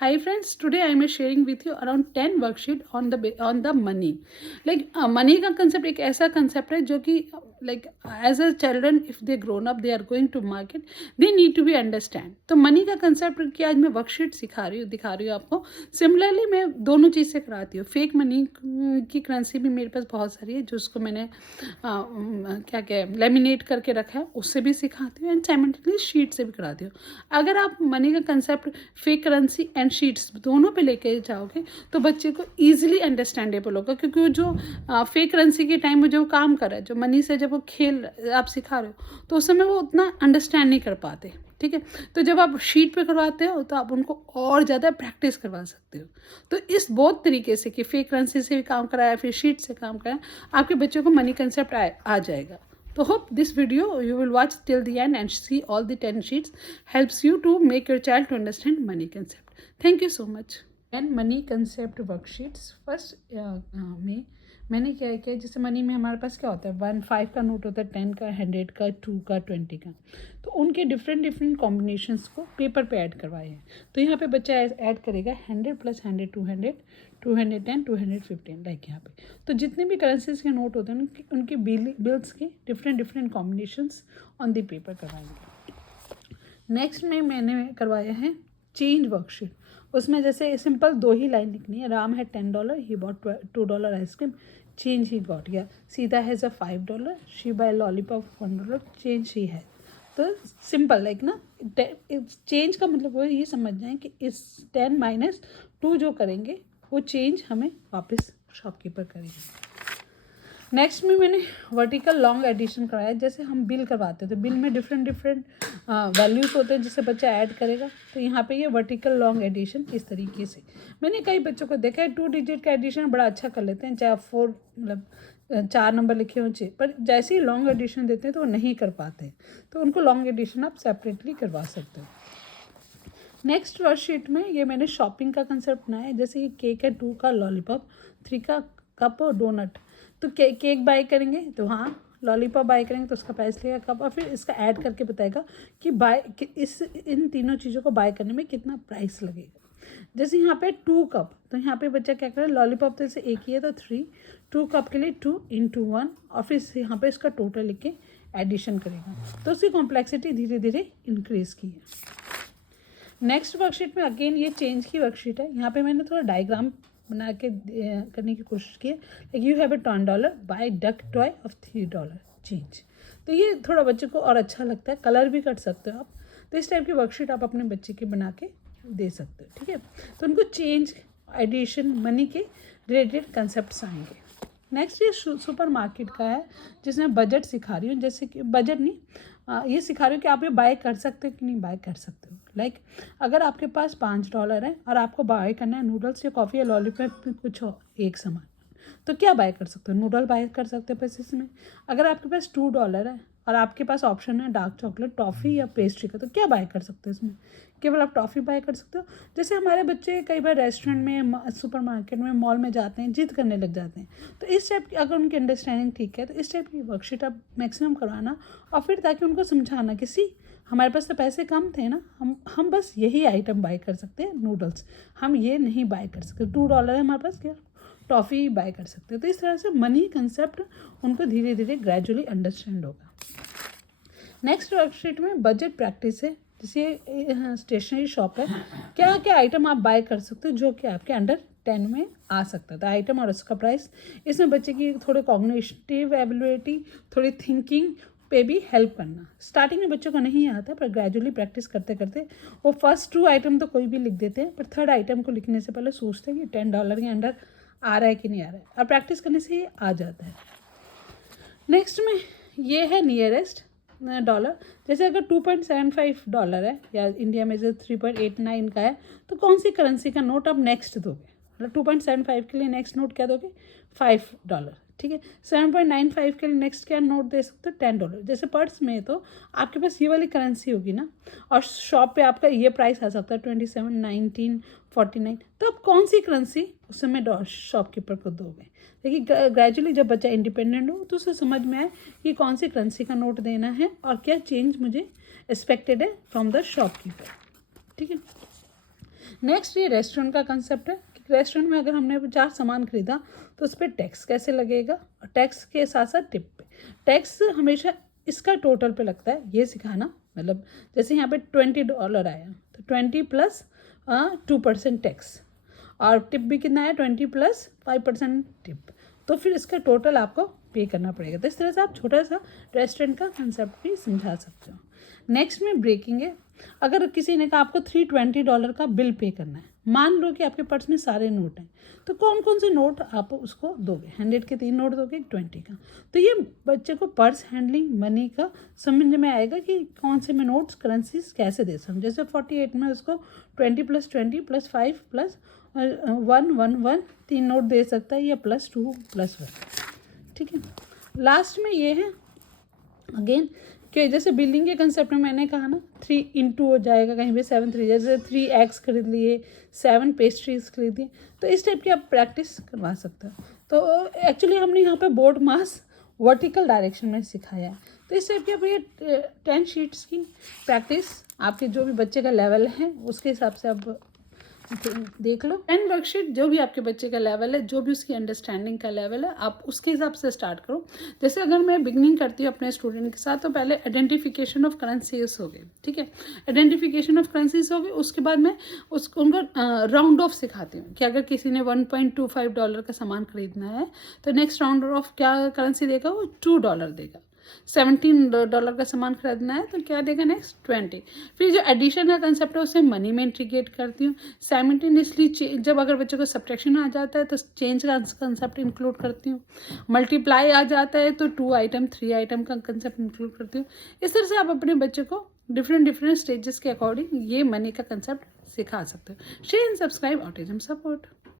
Hi friends, today I am sharing with you around 10 worksheet on the money. Money का concept एक ऐसा concept है जो कि as a children if they grown up they are going to market they need to be understand. तो money का concept की आज मैं worksheet दिखा रही हूँ आपको. Similarly मैं दोनों चीज़ से कराती हूँ. Fake money की करेंसी भी मेरे पास बहुत सारी है जिसको मैंने क्या लेमिनेट करके रखा है, उससे भी सिखाती हूँ एंड साइमल्टेनियसली शीट से भी कराती हूँ. अगर आप मनी का concept fake currency and sheets दोनों पे लेके जाओगे तो बच्चे को ईजिली अंडरस्टैंडेबल होगा, क्योंकि वो जो फेक करेंसी के टाइम में जो काम कर रहा है, जो मनी से जब वो खेल आप सिखा रहे हो तो उस समय वो उतना अंडरस्टैंड नहीं कर पाते. ठीक है, तो जब आप शीट पे करवाते हो तो आप उनको और ज़्यादा प्रैक्टिस करवा सकते हो. तो इस बहुत तरीके से कि फेक करेंसी से भी काम कराया फिर शीट से काम कराया, आपके बच्चों को मनी कंसेप्ट आ जाएगा. So hope this video you will watch till the end and see all the 10 sheets helps you to make your child to understand money concept. Thank you so much. And money concept worksheets first में मैंने क्या किया, जैसे money में हमारे पास क्या होता है 1 5 का नोट होता है, 10 का, 100 का, 2 का, 20 का. तो उनके डिफरेंट कॉम्बिनेशंस को पेपर पे ऐड करवाए हैं. तो यहाँ पे बच्चा ऐड करेगा 100 + 100 200 210 215 लाइक यहाँ पे. तो जितने भी करेंसीज के नोट होते हैं उनके बिल्स के different combinations on the paper करवाएंगे. नेक्स्ट में मैंने करवाया है चेंज वर्कशीट. उसमें जैसे सिंपल 2 ही लाइन लिखनी है. राम है $10, he bought $2 ice cream, change he got. या Sita has a $5, she buy lollipop $1, change he है. तो सिंपल लाइक ना, चेंज का मतलब वो ये समझ जाएं कि इस 10 - 2 जो करेंगे वो चेंज हमें वापस शॉपकीपर करेंगे. नेक्स्ट में मैंने वर्टिकल लॉन्ग एडिशन कराया. जैसे हम बिल करवाते हैं तो बिल में डिफरेंट वैल्यूज़ होते हैं जिसे बच्चा ऐड करेगा. तो यहाँ पे ये वर्टिकल लॉन्ग एडिशन इस तरीके से मैंने कई बच्चों को देखा है 2 डिजिट का एडिशन बड़ा अच्छा कर लेते हैं, चाहे 4 मतलब 4 नंबर लिखे हों, पर जैसे ही लॉन्ग एडिशन देते हैं तो वो नहीं कर पाते. तो उनको लॉन्ग एडिशन आप सेपरेटली करवा सकते हो. नेक्स्ट वर्कशीट में ये मैंने शॉपिंग का कंसेप्ट बनाया है. जैसे ये केक है 2 का, लॉलीपॉप 3 का, कप और डोनट. तो केक बाय करेंगे तो हाँ, लॉलीपॉप बाय करेंगे तो उसका प्राइस लगेगा कप, और फिर इसका ऐड करके बताएगा कि इन तीनों चीज़ों को बाय करने में कितना प्राइस लगेगा. जैसे यहाँ पे 2 कप, तो यहाँ पे बच्चा क्या करे, लॉलीपॉप तो जैसे एक ही है तो 3, 2 कप के लिए 2 × 1, और फिर यहाँ पे इसका टोटल लिख के एडिशन करेगा. तो उसकी कॉम्प्लेक्सिटी धीरे धीरे इंक्रीज़ की है. नेक्स्ट वर्कशीट में अगेन ये चेंज की वर्कशीट है. यहाँ पे मैंने थोड़ा डायग्राम बना के करने की कोशिश की है. Like you have a $10, buy duck toy of $3, change. तो ये थोड़ा बच्चे को और अच्छा लगता है. कलर भी कर सकते हो आप. तो इस टाइप की वर्कशीट आप अपने बच्चे के बना के दे सकते हो. ठीक है, तो उनको चेंज, एडिशन, मनी के रिलेटेड कंसेप्ट आएंगे. नेक्स्ट ये सुपर मार्केट का है जिसमें बजट सिखा रही हूँ. जैसे कि बजट नहीं, ये सिखा रही हूँ कि आप ये बाय कर सकते हो कि नहीं बाय कर सकते हो. लाइक अगर आपके पास $5 है और आपको बाय करना है नूडल्स या कॉफ़ी या लॉलीपॉप कुछ हो एक सामान, तो क्या बाय कर सकते हो, नूडल बाय कर सकते हो पैसे में. अगर आपके पास $2 है और आपके पास ऑप्शन है डार्क चॉकलेट, टॉफ़ी या पेस्ट्री का, तो क्या बाय कर सकते हो इसमें, केवल आप टॉफ़ी बाय कर सकते हो. जैसे हमारे बच्चे कई बार रेस्टोरेंट में, सुपर मार्केट में, मॉल में जाते हैं, जिद करने लग जाते हैं. तो इस टाइप की अगर उनकी अंडरस्टैंडिंग ठीक है तो इस टाइप की वर्कशीट आप मैक्सिमम करवाना, और फिर ताकि उनको समझाना कि सी हमारे पास तो पैसे कम थे ना, हम बस यही आइटम बाय कर सकते हैं नूडल्स, हम ये नहीं बाय कर सकते. $2 है हमारे पास, क्या टॉफ़ी बाय कर सकते हैं. तो इस तरह से मनी कंसेप्ट उनको धीरे धीरे ग्रेजुअली अंडरस्टैंड होगा. नेक्स्ट वर्कशीट में बजट प्रैक्टिस है. जैसे स्टेशनरी शॉप है, क्या क्या आइटम आप बाय कर सकते हो जो कि आपके अंडर 10 में आ सकता था आइटम और उसका प्राइस. इसमें बच्चे की थोड़ी कॉग्निटिव एबिलिटी, थोड़ी थिंकिंग पे भी हेल्प करना. स्टार्टिंग में बच्चों को नहीं आता, पर ग्रेजुअली प्रैक्टिस करते करते वो फर्स्ट 2 आइटम तो कोई भी लिख देते हैं, पर 3rd आइटम को लिखने से पहले सोचते हैं कि $10 के अंडर आ रहा है कि नहीं आ रहा है, और प्रैक्टिस करने से ये आ जाता है. नेक्स्ट में ये है नियरेस्ट डॉलर. जैसे अगर $2.75 है या इंडिया में जो 3.89 का है, तो कौन सी करेंसी का नोट आप नेक्स्ट दोगे. मतलब 2.75 के लिए नेक्स्ट नोट क्या दोगे, $5. ठीक है, 7.95 के लिए नेक्स्ट क्या नोट दे सकते हो, $10. जैसे पर्स में तो आपके पास ये वाली करेंसी होगी ना, और शॉप पे आपका ये प्राइस आ सकता है 27, 19, 49. तो आप कौन सी करेंसी उस समय शॉपकीपर को दोगे. देखिए ग्रेजुअली जब बच्चा इंडिपेंडेंट हो तो उसे समझ में आए कि कौन सी करेंसी का नोट देना है और क्या चेंज मुझे एक्सपेक्टेड है फ्रॉम द शॉपकीपर. ठीक है, नेक्स्ट ये रेस्टोरेंट का कंसेप्ट है कि रेस्टोरेंट में अगर हमने 4 सामान खरीदा तो उस पर टैक्स कैसे लगेगा, और टैक्स के साथ साथ टिप पे। टैक्स हमेशा इसका टोटल पे लगता है, ये सिखाना। मतलब जैसे यहाँ पे $20 आया तो 20 प्लस 2% टैक्स, और टिप भी कितना है 20 प्लस 5% टिप, तो फिर इसका टोटल आपको पे करना पड़ेगा। तो इस तरह से आप छोटा सा रेस्टोरेंट का कंसेप्ट भी समझा सकते हो। नेक्स्ट में ब्रेकिंग है। अगर किसी ने कहा आपको $320 का बिल पे करना है, मान लो कि आपके पर्स में सारे नोट हैं, तो कौन कौन से नोट आप उसको दोगे? 100 के 3 नोट दोगे, 20 का। तो ये बच्चे को पर्स हैंडलिंग मनी का समझ में आएगा कि कौन से मैं नोट्स करेंसीज कैसे दे सकूँ। जैसे 48 में उसको 20 + 20 + 5 + 1 1 1 3 नोट दे सकता है, या +2 + 1। ठीक है। लास्ट में ये है अगेन कि जैसे बिल्डिंग के कंसेप्ट में मैंने कहा ना 3 × हो जाएगा, कहीं पे 7 3, जैसे 3 एग्स खरीद लिए, 7 पेस्ट्रीज खरीदी, तो इस टाइप की आप प्रैक्टिस करवा सकते हो। तो एक्चुअली हमने यहाँ पे बोर्ड मास वर्टिकल डायरेक्शन में सिखाया है। तो इस टाइप की आप ये 10 शीट्स की प्रैक्टिस आपके जो भी बच्चे का लेवल है उसके हिसाब से आप देख लो। 10 वर्कशीट जो भी आपके बच्चे का लेवल है, जो भी उसकी अंडरस्टैंडिंग का लेवल है, आप उसके हिसाब से स्टार्ट करो। जैसे अगर मैं बिगनिंग करती हूँ अपने स्टूडेंट के साथ, तो पहले आइडेंटिफिकेशन ऑफ करेंसीज हो गई, ठीक है। आइडेंटिफिकेशन ऑफ करेंसीज हो गई, उसके बाद मैं उनको राउंड ऑफ सिखाती हूँ कि अगर किसी ने $1.25 का सामान खरीदना है तो नेक्स्ट राउंड ऑफ क्या करेंसी देगा, वो $2 देगा। $17 का सामान खरीदना है तो क्या देगा नेक्स्ट 20। फिर जो एडिशन का कंसेप्ट है उसे मनी में इंटीग्रेट करती हूँ। साइमल्टेनियसली जब अगर बच्चों को सब्ट्रैक्शन आ जाता है तो चेंज का कंसेप्ट इंक्लूड करती हूँ। मल्टीप्लाई आ जाता है तो 2 आइटम 3 आइटम का कंसेप्ट इंक्लूड करती हूँ। इस तरह से आप अपने बच्चे को डिफरेंट स्टेजेस के अकॉर्डिंग ये मनी का कंसेप्ट सिखा सकते हो। Share and subscribe autism support.